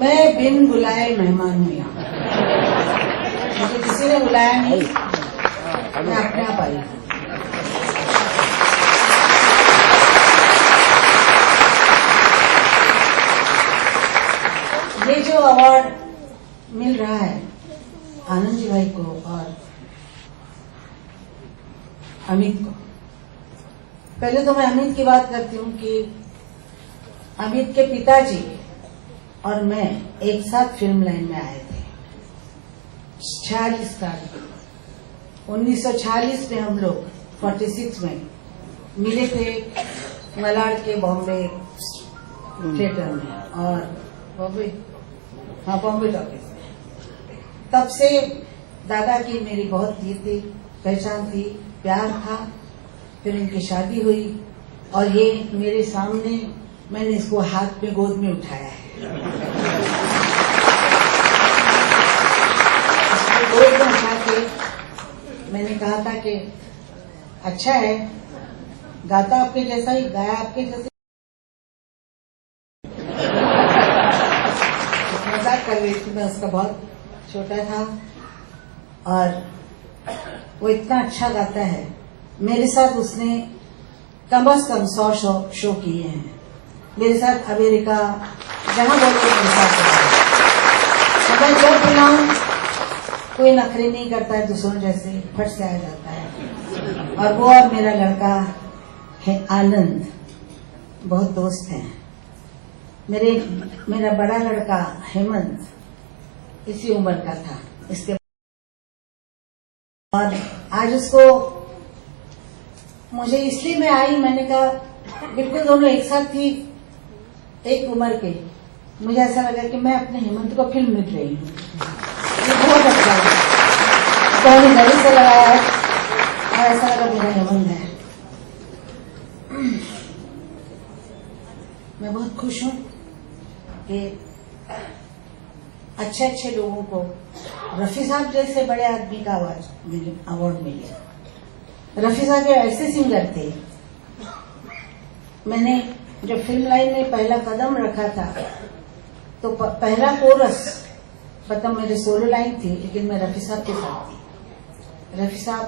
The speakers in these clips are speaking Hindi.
मैं बिन बुलाए मेहमान हूँ यहाँ, मुझे किसी ने बुलाया नहीं, मैं अपने आप आई। ये जो अवार्ड मिल रहा है आनंद जी भाई को और अमित को, पहले तो मैं अमित की बात करती हूँ कि अमित के पिताजी और मैं एक साथ फिल्म लाइन में आए थे 46 साल 1946 में हम लोग 46 में मिले थे मलाड के बॉम्बे थिएटर में और बॉम्बे टॉकीज में। तब से दादा की मेरी बहुत ये थी, पहचान थी, प्यार था। फिर इनकी शादी हुई और ये मेरे सामने, मैंने इसको हाथ में गोद में उठाया है, इसको गोद में उठा के मैंने कहा था कि अच्छा है, गाता आपके जैसा ही, गाया आपके जैसे, मजाक कर रही थी मैं, उसका बहुत छोटा था और वो इतना अच्छा गाता है। मेरे साथ उसने कम से कम 100 शो किए हैं, मेरे साथ अमेरिका जहां बोले मेरे साथ। मैं जब बुलाऊं कोई नखरे नहीं करता है, दूसरों जैसे फट से आ जाता है। और वो और मेरा लड़का है आनंद, बहुत दोस्त हैं। मेरा बड़ा लड़का हेमंत इसी उम्र का था इसके, और आज उसको मुझे इसलिए मैं आई, मैंने कहा बिल्कुल दोनों एक साथ थी, एक उम्र के। मुझे ऐसा लगा कि मैं अपने हेमंत को फिल्म मिल रही हूँ, ये बहुत अच्छा है। तो मैंने गले से लगाया है और ऐसा लगा मेरा हेमंत है। मैं बहुत खुश हूँ कि अच्छे अच्छे लोगों को, रफी साहब जैसे बड़े आदमी का अवार्ड मिले। रफी साहब ऐसे सिंगर थे, मैंने जब फिल्म लाइन में पहला कदम रखा था तो पहला कोरस, मतलब मेरे सोलो लाइन थी, लेकिन मैं रफी साहब के साथ थी। रफी साहब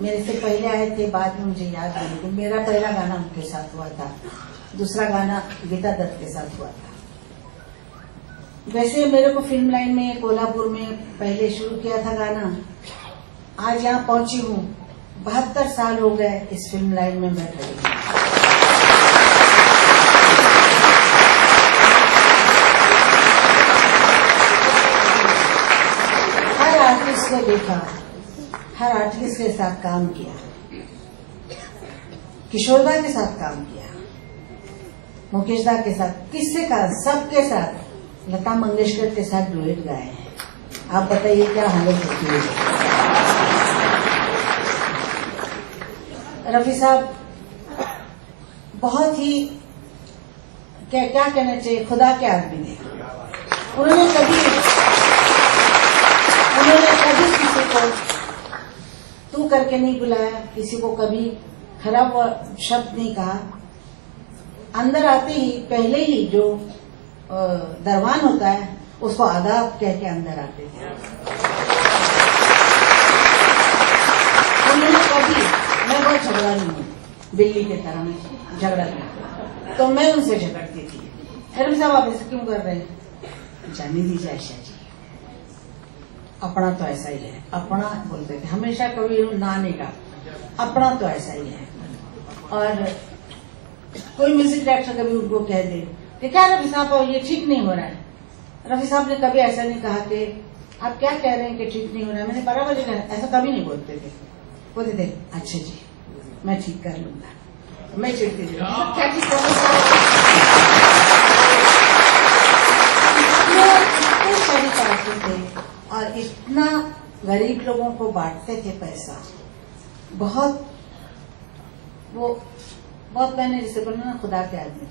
मेरे से पहले आए थे, बाद में मुझे याद नहीं, लेकिन मेरा पहला गाना उनके साथ हुआ था, दूसरा गाना गीता दत्त के साथ हुआ था। वैसे मेरे को फिल्म लाइन में कोल्हापुर में पहले शुरू किया था गाना, आज यहाँ पहुंची हूँ, 72 साल हो गए इस फिल्म लाइन में मैं खड़ी हूँ। हर आर्टिस्ट को देखा, हर आर्टिस्ट के साथ काम किया, किशोरदा के साथ काम किया, मुकेश दा के साथ, किससे का, सबके साथ, लता मंगेशकर के साथ डुएट गाए हैं। आप बताइए क्या हालत होती है। रफी साहब बहुत ही क्या कहना चाहिए, खुदा के आदमी थे। उन्होंने कभी किसी को तू करके नहीं बुलाया, किसी को कभी खराब शब्द नहीं कहा। अंदर आते ही पहले ही जो दरवान होता है उसको आदाब कह के अंदर आते थे। उन्होंने कभी, मैं बहुत झगड़ा नहीं हूँ, बिल्ली की तरह मैं झगड़ा नहीं, तो मैं उनसे झगड़ती थी, अरे साहब आप ऐसे क्यों कर रहे हैं, जाने दीजिए आयशा जी, अपना तो ऐसा ही है, अपना बोलते थे हमेशा, कभी ना नहीं कहा, अपना तो ऐसा ही है। और कोई म्यूजिक डायरेक्टर कभी उनको कह दे कि क्या रफी साहब ये ठीक नहीं हो रहा है, रफी साहब ने कभी ऐसा नहीं कहा कि आप क्या कह रहे हैं कि ठीक नहीं हो रहा है, मैंने बराबर ही कहा, ऐसा कभी नहीं बोलते थे। बोलते थे अच्छा जी मैं ठीक कर लूंगा, मैं चिढ़ती थी, क्या ठीक कर थे और इतना गरीब लोगों को बांटते थे पैसा, बहुत मैंने जिसे बोला ना खुदा के आदमी,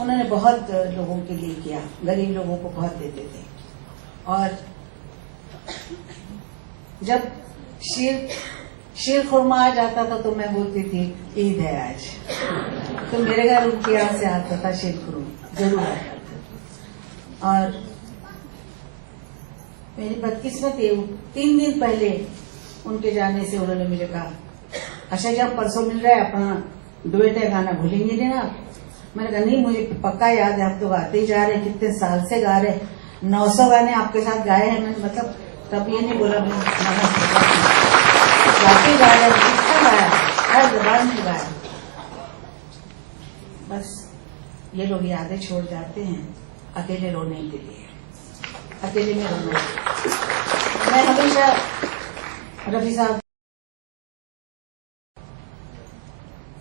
उन्होंने बहुत लोगों के लिए किया, गरीब लोगों को बहुत देते थे। और जब शीर खुरमा आ जाता था तो मैं बोलती थी ईद है आज, तो मेरे घर उनके यहाँ से आता था शीर खुरमा, जरूर आता था। और मेरी बदकिस्मत ये, 3 दिन पहले उनके जाने से उन्होंने मुझे कहा, अच्छा जब परसों मिल रहा है अपना डुएट है गाना भूलेंगे नहीं ना आप? मैंने कहा नहीं, मुझे पक्का याद है, आप तो गाते ही जा रहे, कितने साल से गा रहे, 900 गाने आपके साथ गाए हैं। मैंने मतलब तब ये नहीं बोला मैं गाते गा रहे, कितना गाया, हर जबान में गाया। बस ये लोग यादें छोड़ जाते हैं अकेले रोने के लिए, अकेले में रोना। मैं हमेशा रफी साहब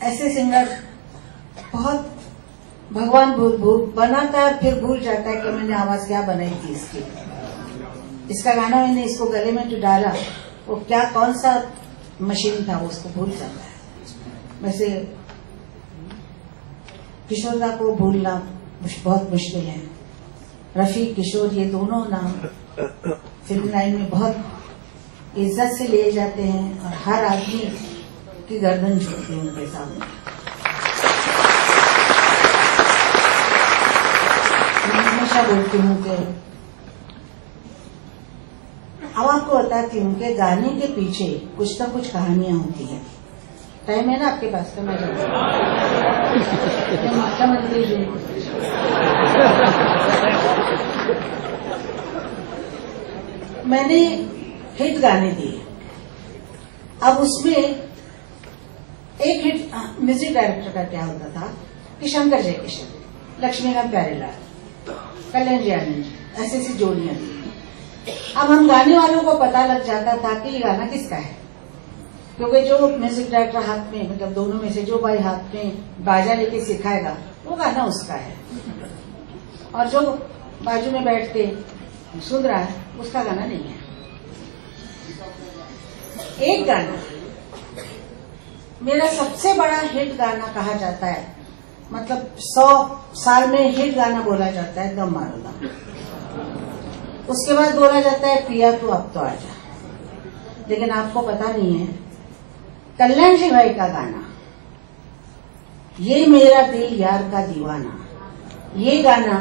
ऐसे सिंगर, बहुत भगवान बनाता है फिर भूल जाता है कि मैंने आवाज क्या बनाई थी इसकी। इसका गाना मैंने इसको गले में जो डाला वो क्या कौन सा मशीन था वो उसको भूल जाता है। वैसे किशोर दा को भूलना बहुत मुश्किल है। रफी किशोर ये दोनों नाम फिल्म लाइन में बहुत इज्जत से लिए जाते हैं और हर आदमी की गर्दन झुकती है उनके सामने। मैं हमेशा बोलती हूँ कि अब आपको बताती हूँ कि गाने के पीछे कुछ ना कुछ कहानियां होती हैं। टाइम है ना आपके पास? तो मैं मुख्यमंत्री जी मैंने हिट गाने दिए। अब उसमें एक हिट म्यूजिक डायरेक्टर का क्या होता था कि शंकर जयकिशन, लक्ष्मीकांत प्यारेलाल, कल्याण जी आनंद जी, ऐसी ऐसी जोड़ियां थी। अब हम गाने वालों को पता लग जाता था कि ये गाना किसका है, क्योंकि जो म्यूजिक डायरेक्टर हाथ में, मतलब दोनों में से जो भाई हाथ में बाजा लेके सिखाएगा वो गाना उसका है, और जो बाजू में बैठ के सुन रहा है उसका गाना नहीं है। एक गाना मेरा सबसे बड़ा हिट गाना कहा जाता है, मतलब 100 साल में हिट गाना बोला जाता है, दम मारो दम। उसके बाद बोला जाता है पिया तू अब तो आजा। लेकिन आपको पता नहीं है कल्याण जी भाई का गाना, ये मेरा दिल यार का दीवाना, ये गाना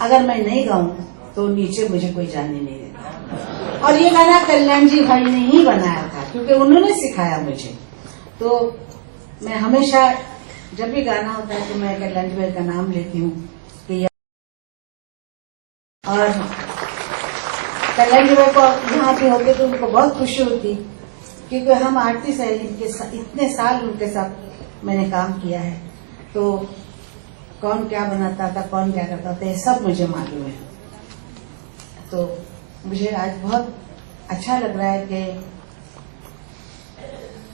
अगर मैं नहीं गाऊं तो नीचे मुझे कोई जाने नहीं देता। और ये गाना कल्याण जी भाई ने ही बनाया था, क्योंकि उन्होंने सिखाया मुझे। तो मैं हमेशा जब भी गाना होता है तो मैं कल्याण जी भाई का नाम लेती हूँ कि और कल्याण जी भाई को यहाँ पे होते तो उनको बहुत खुशी होती, क्योंकि हम आर्टिस्ट हैं, इतने साल उनके साथ मैंने काम किया है, तो कौन क्या बनाता था, कौन क्या करता था, ये सब मुझे मालूम है। तो मुझे आज बहुत अच्छा लग रहा है कि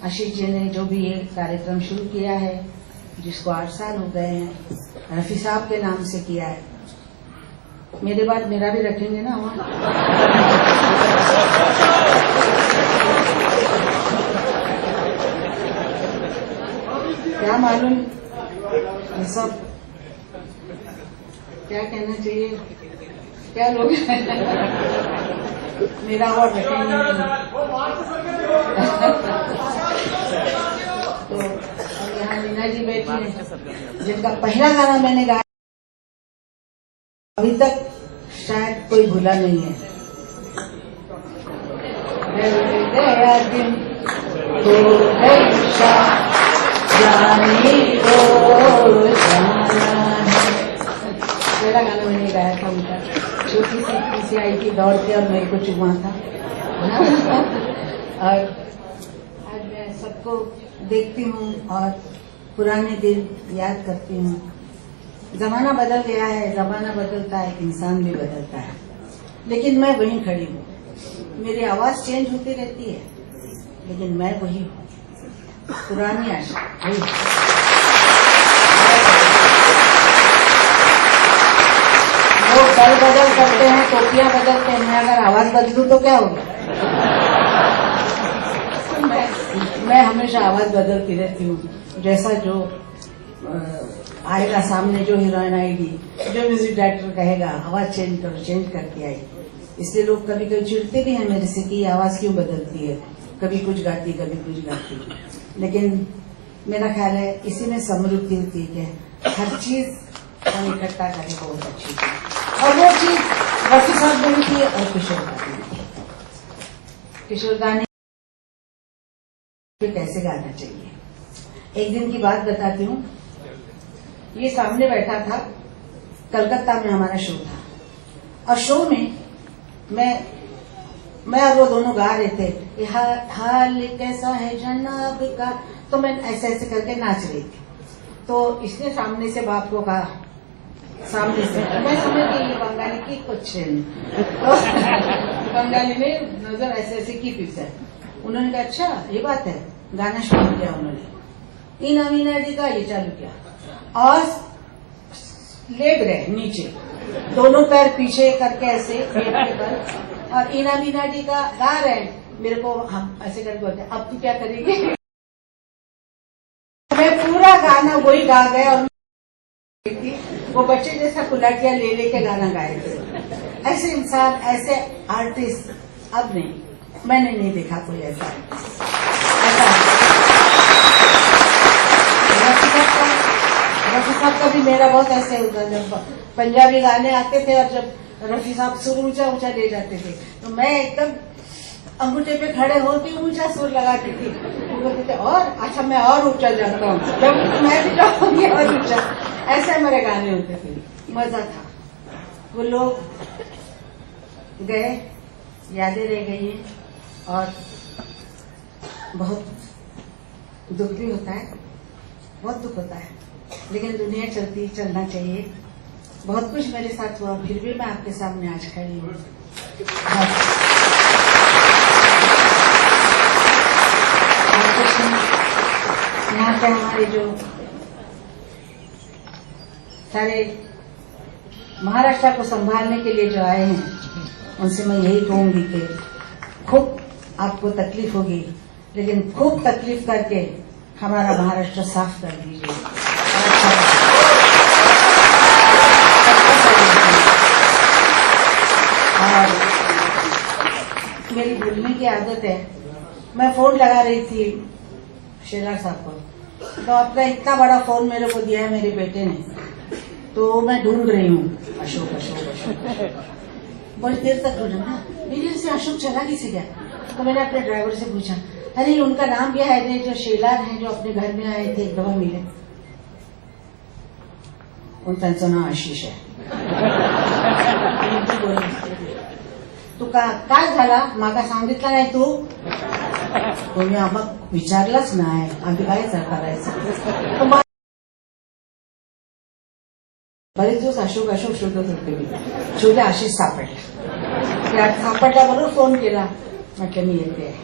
आशीष जी ने जो भी ये कार्यक्रम शुरू किया है, जिसको 8 साल हो गए हैं, रफी साहब के नाम से किया है। मेरे बाद मेरा भी रखेंगे ना वहाँ? क्या मालूम, ये सब क्या कहना चाहिए, क्या लोग मेरा अवार्ड रखेंगे तो यहाँ मीना जी बैठी है, जिनका पहला गाना मैंने गाया अभी तक शायद कोई भूला नहीं है। गया दिन तो जाने को जाना है, पहला गाना मैंने गाया था उनका। छोटी सी पीछे आई थी दौड़ के और मेरे को चुमा था। और आज मैं सबको देखती हूँ और पुराने दिन याद करती हूँ। जमाना बदल गया है, जमाना बदलता है, इंसान भी बदलता है, लेकिन मैं वहीं खड़ी हूँ। मेरी आवाज चेंज होती रहती है, लेकिन मैं वही हूँ, पुरानी आशा वही। लोग दल बदल करते हैं, टोपियां बदलते हैं, मैं अगर आवाज बदलूं तो क्या होगा? मैं हमेशा आवाज बदलती रहती हूँ, जैसा जो आएगा सामने, जो हीरोइन आएगी, जो म्यूजिक डायरेक्टर कहेगा आवाज चेंज करो, चेंज करके आई। इसलिए लोग कभी कभी चिढ़ते भी हैं मेरे से कि आवाज क्यों बदलती है। कभी कुछ गाती कभी कुछ गाती, लेकिन मेरा ख्याल है इसी में समृद्धि होती है कि हर चीज हम इकट्ठा करें बहुत अच्छी थी। और वो चीज रफी साहब में भी थी और किशोर दा में भी। किशोर दा ने कैसे गाना चाहिए। एक दिन की बात बताती हूँ। ये सामने बैठा था, कलकत्ता में हमारा शो था, और शो में मैं और वो दोनों गा रहे थे, हाल कैसा है जनाब का, तो मैं ऐसे ऐसे करके नाच रही थी। तो इसने सामने से बाप को कहा, सामने से, मैं समझ गई ये बंगाली की कुछ तो बंगाली में नजर ऐसे ऐसे की पीछे। उन्होंने कहा अच्छा ये बात है, गाना शुरू किया उन्होंने, ईना मीना डी का ये चालू किया और लेट गए नीचे, दोनों पैर पीछे करके ऐसे और ईना मीना डी का गा रहे हैं। मेरे को हम ऐसे करके बोलते अब तू क्या करेगी। मैं पूरा गाना वही गा गया और वो बच्चे जैसा कुलाटिया ले लेके गाना गाए थे। ऐसे इंसान, ऐसे आर्टिस्ट अब नहीं, मैंने नहीं देखा कोई ऐसा रफी साहब का भी मेरा बहुत ऐसे होता, जब पंजाबी गाने आते थे और जब रफी साहब सुर ऊंचा ऊंचा ले जाते थे तो मैं एकदम अंगूठे पे खड़े होती ऊंचा सुर लगाती थी। वो कहते थे और अच्छा मैं और ऊंचा जाता हूँ, जब मैं भी जाऊंगी और ऊंचा। ऐसे मेरे गाने होते थे, मजा था। वो लोग गए, यादें रह गई हैं और बहुत दुख भी होता है, बहुत दुख होता है, लेकिन दुनिया चलती चलना चाहिए। बहुत कुछ मेरे साथ हुआ, फिर भी मैं आपके सामने आज खड़ी हूँ। यहाँ पे हमारे जो सारे महाराष्ट्र को संभालने के लिए जो आए हैं, उनसे मैं यही कहूंगी कि खूब आपको तकलीफ होगी, लेकिन खूब तकलीफ करके हमारा महाराष्ट्र साफ कर दीजिए। और मेरी भूलने की आदत है, मैं फोन लगा रही थी शेलार साहब को, तो आपका इतना बड़ा फोन मेरे को दिया है मेरे बेटे ने, तो मैं ढूंढ रही हूँ अशोक अशोक अशोक, बड़ी देर तक ढूंढा ना, मेरे से अशोक चला किसी गया। तो मैंने अपने ड्राइवर से पूछा, अरे उनका नाम क्या है, जो शेलार हैं जो अपने घर में आए थे एक दफा मिले, त्यांचं नाव आशिष आहे। तू काय झाला मागा सांगितलं नाही तू, तुम्ही आम्हाला विचारलंच नाही, आम्ही काय करायचं। बरेच दिवस अशोक अशोक शोधत होते मी, शेवटी आशिष सापडला, सापडल्याबरोबर फोन केला, म्हटलं मी येते।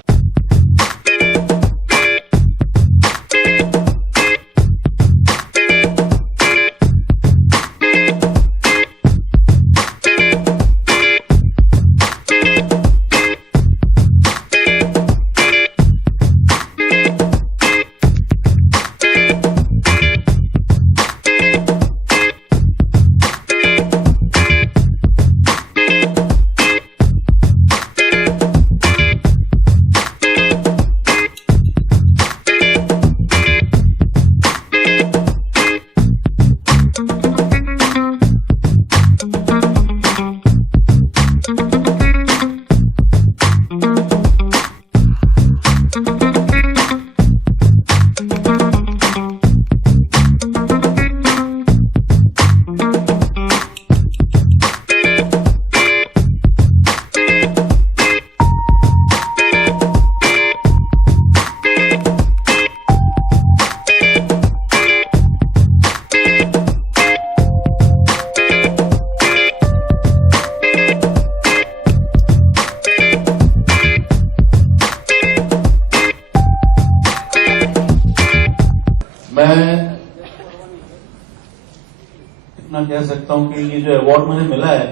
इतना कह सकता हूं कि ये जो अवार्ड मुझे मिला है,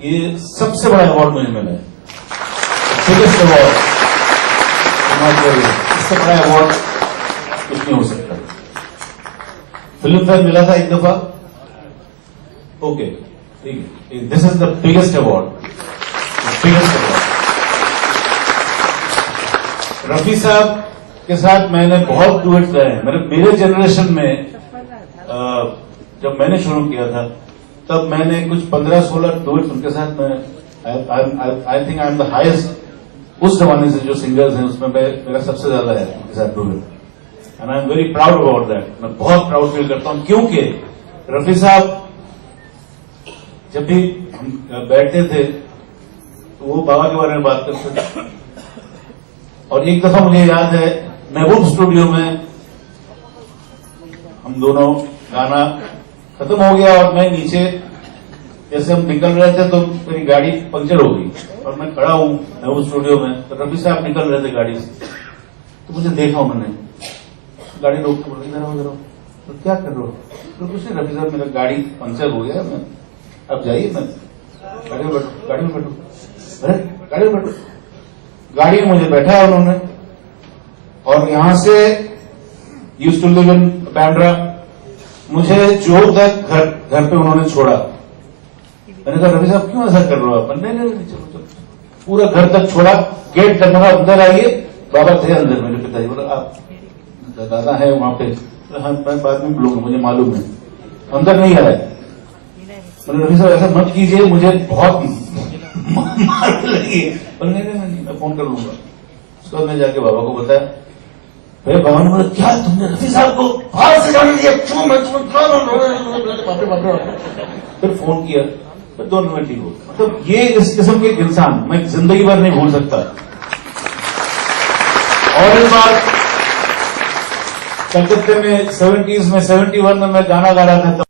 ये सबसे बड़ा अवार्ड मुझे मिला है, बिगेस्ट अवार्ड। इससे बड़ा अवार्ड कुछ नहीं हो सकता। फिल्म फेयर मिला था एक दफा, ओके ठीक है, this is the biggest award, biggest award. Rafi साहब के साथ मैंने बहुत डुएट गाए हैं। मेरे जनरेशन में जब मैंने शुरू किया था तब मैंने कुछ 15-16 डुएट उनके साथ मैं I think I am the highest उस जमाने से जो सिंगर्स हैं उसमें मेरा सबसे ज्यादा है उनके साथ duet and I am very proud about that. मैं बहुत प्राउड फील करता हूं क्योंकि रफी साहब जब भी हम बैठते थे तो वो बाबा के बारे में बात करते थे और एक दफा मुझे याद है महबूब स्टूडियो में हम दोनों गाना खत्म हो गया और मैं नीचे जैसे हम निकल रहे थे तो मेरी गाड़ी पंक्चर हो गई और मैं खड़ा हूं महबूब स्टूडियो में तो रफी साहब निकल रहे थे गाड़ी से तो मुझे देखा उन्होंने गाड़ी रोक के बोला इधर आओ तो क्या कर रहे हो तो कुछ नहीं रफी साहब मेरा गाड़ी पंक्चर हो गया मैं अब जाइए मैं गाड़ी में बैठू अरे गाड़ी में बैठू गाड़ी में मुझे बैठाया उन्होंने और यहां से used to live in Bandra मुझे जो तक घर पे उन्होंने छोड़ा। मैंने कहा रवि साहब क्यों ऐसा कर रहे हो आप? नहीं चलो पूरा घर तक छोड़ा गेट तक मेरा अंदर आइए बाबा थे अंदर मेरे पिताजी बोला आप दादा है वहां पे हाँ मैं बाद में बोलूंगा मुझे मालूम है अंदर नहीं आया। मैंने रवि साहब ऐसा मत कीजिए मुझे बहुत मार लगी। नहीं मैं फोन कर लूंगा। उसके बाद मैं जाके बाबा को बताया फिर बाबा ने बोला क्या तुमने रफी साहब को बाहर से जाने दिया फिर फोन किया फिर दोनों में ठीक हो। मतलब ये इस किस्म के इंसान मैं जिंदगी भर नहीं भूल सकता। और इस बार कलकत्ते में 70s में 71 में मैं गाना गा रहा था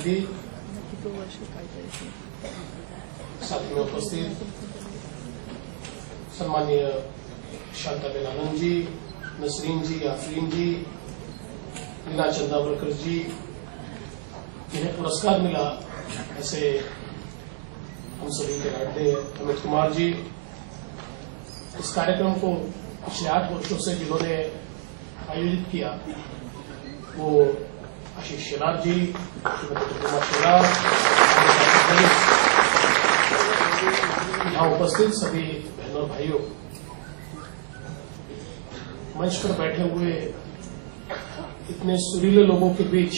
दीदी, साथ में उपस्थित सम्मानीय शांताबेन आनंद जी, नसरीन जी, आफरीन जी, लीना चंदावरकर जी, जिन्हें पुरस्कार मिला, ऐसे हम सभी के लाडले अमित कुमार जी, इस कार्यक्रम को पिछले 8 वर्षों से जिन्होंने आयोजित किया, वो आशीष शेलार जी, श्रीमती प्रतिमा शेलार, यहाँ उपस्थित सभी बहनों और भाइयों, मंच पर बैठे हुए इतने सुरीले लोगों के बीच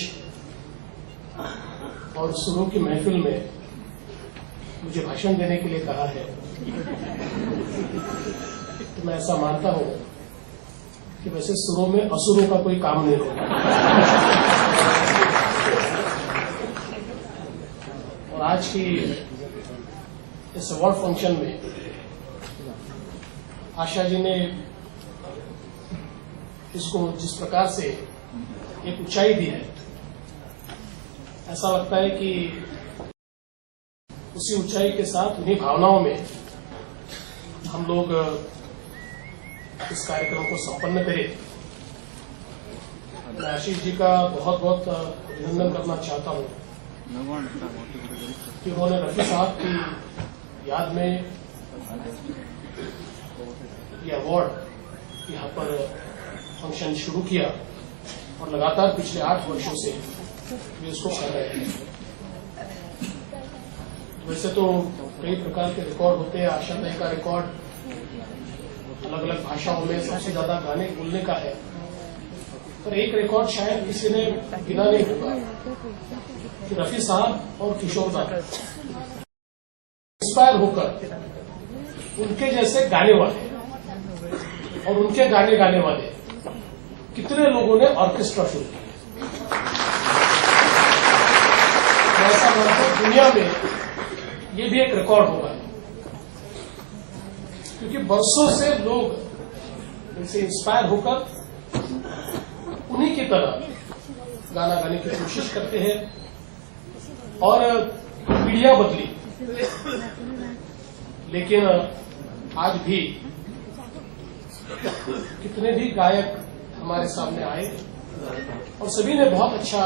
और सुरों की महफिल में मुझे भाषण देने के लिए कहा है, तो मैं ऐसा मानता हूं कि वैसे सुरों में असुरों का कोई काम नहीं होगा। और आज की इस अवार्ड फंक्शन में आशा जी ने इसको जिस प्रकार से एक ऊंचाई दी है, ऐसा लगता है कि उसी ऊंचाई के साथ उन्हीं भावनाओं में हम लोग इस कार्यक्रम को संपन्न करें। मैं आशीष जी का बहुत बहुत अभिनंदन करना चाहता हूं कि उन्होंने रफी साहब की याद में ये अवार्ड यहाँ पर फंक्शन शुरू किया और लगातार पिछले 8 वर्षों से वे इसको कर रहे हैं। वैसे तो कई प्रकार के रिकॉर्ड होते हैं। आशा ताई का रिकॉर्ड अलग अलग भाषाओं में सबसे ज्यादा गाने बोलने का है, पर एक रिकॉर्ड शायद किसी ने गिना नहीं होगा कि रफी साहब और किशोरदा इंस्पायर होकर उनके जैसे गाने वाले और उनके गाने गाने वाले कितने लोगों ने ऑर्केस्ट्रा शुरू किया। ऐसा मतलब दुनिया में ये भी एक रिकॉर्ड होगा, क्योंकि बरसों से लोग इनसे इंस्पायर होकर उन्हीं की तरह गाना गाने की कोशिश करते हैं। और पीढ़ियां बदली, लेकिन आज भी कितने भी गायक हमारे सामने आए और सभी ने बहुत अच्छा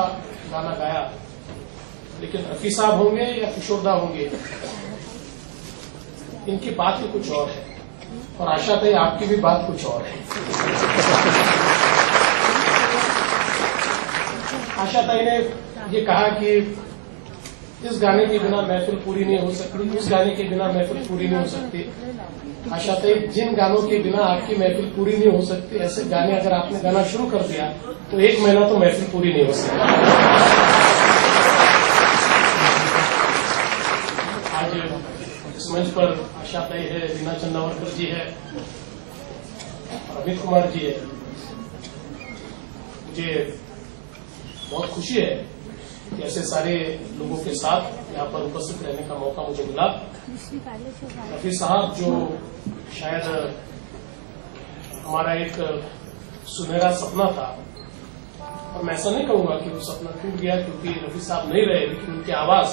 गाना गाया, लेकिन रफी साहब होंगे या किशोरदा होंगे, इनकी बात ही कुछ और है। और आशा ताई आपकी भी बात कुछ और है। आशा ताई ने ये कहा कि इस गाने के बिना महफिल पूरी नहीं हो सकती, इस गाने के बिना महफिल पूरी नहीं हो सकती। आशा ताई, जिन गानों के बिना आपकी महफिल पूरी नहीं हो सकती, ऐसे गाने अगर आपने गाना शुरू कर दिया तो 1 महीना तो महफिल पूरी नहीं हो सकती। आज इस मंच पर आशा ताई है, लीना चंदावरकर जी है, अमित कुमार जी है। मुझे बहुत खुशी है कि ऐसे सारे लोगों के साथ यहाँ पर उपस्थित रहने का मौका मुझे मिला। रफी साहब जो शायद हमारा एक सुनहरा सपना था, और मैं ऐसा नहीं कहूंगा कि वो सपना टूट गया क्योंकि रफी साहब नहीं रहे, लेकिन उनकी आवाज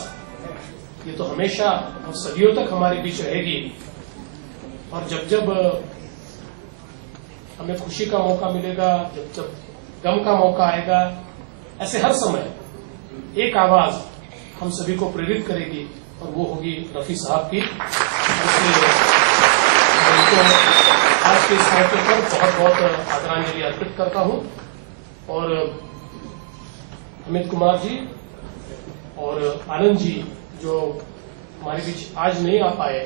ये तो हमेशा और सदियों तक हमारे बीच रहेगी। और जब जब हमें खुशी का मौका मिलेगा, जब जब गम का मौका आएगा, ऐसे हर समय एक आवाज हम सभी को प्रेरित करेगी और वो होगी रफी साहब की। इसलिए उनको आज के इस मौके पर बहुत बहुत आदरांजलि अर्पित करता हूं। और अमित कुमार जी और आनंद जी जो हमारे बीच आज नहीं आ पाए,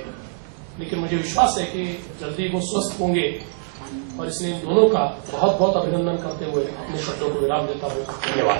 लेकिन मुझे विश्वास है कि जल्दी वो स्वस्थ होंगे, और इसलिए इन दोनों का बहुत बहुत अभिनंदन करते हुए अपने शब्दों को विराम देता हूं। धन्यवाद।